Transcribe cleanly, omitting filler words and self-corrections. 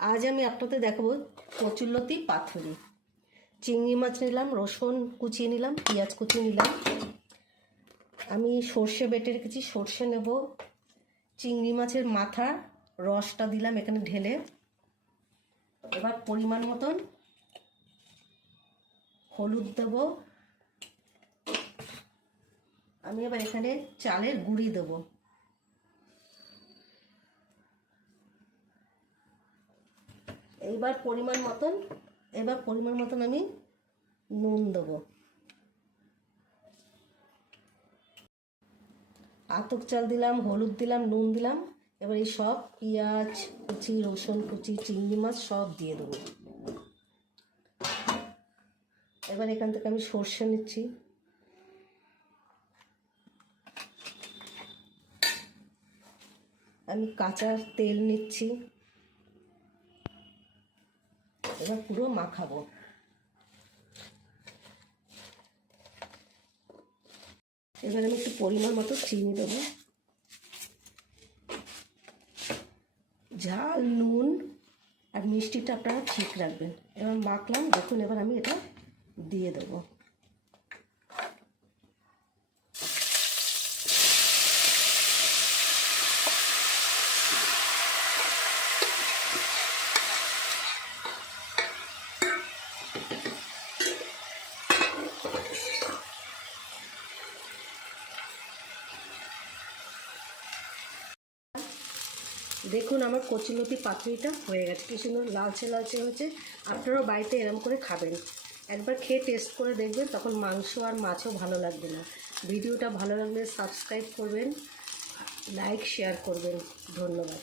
আজ আমি আপনাদের দেখাবো কচুরলতি পাতুরি। চিংড়ি মাছ নিলাম, রসুন কুচিয়ে নিলাম, পেঁয়াজ কুচিয়ে নিলাম। আমি সর্ষে বেটে রেখেছি, সর্ষে নেব। চিংড়ি মাছের মাথা রসটা দিলাম এখানে ঢেলে। এবার পরিমাণ মতন হলুদ দেব। আমি এবার এখানে চালের গুঁড়ি দেবো। এবার পরিমাণ মতন আমি নুন দেবো। আতপ চাল দিলাম, হলুদ দিলাম, নুন দিলাম। এবার এই সব পেঁয়াজ কুচি, রসুন কুচি, চিংড়ি মাছ সব দিয়ে দেবো। এবার এখান থেকে আমি সর্ষে নিচ্ছি। আমি কাঁচা তেল নিচ্ছি। এবার পুরো মাখাবো। এবার আমি একটু পরিমাণ মতো চিনি দেবো। ঝাল, নুন আর মিষ্টিটা আপনারা ঠিক রাখবেন। এবার মাখলাম, দেখুন। এবার আমি এটা দিয়ে দেবো। দেখুন আমার কচুরলতি পাতুরিটা হয়ে গেছে, কি সুন্দর লালচে লালচে হয়েছে। আপনারাও বাড়িতে এরম করে খাবেন। একবার খেয়ে টেস্ট করে দেখবেন, তখন মাংস আর মাছও ভালো লাগবে না। ভিডিওটা ভালো লাগলে সাবস্ক্রাইব করবেন, লাইক শেয়ার করবেন। ধন্যবাদ।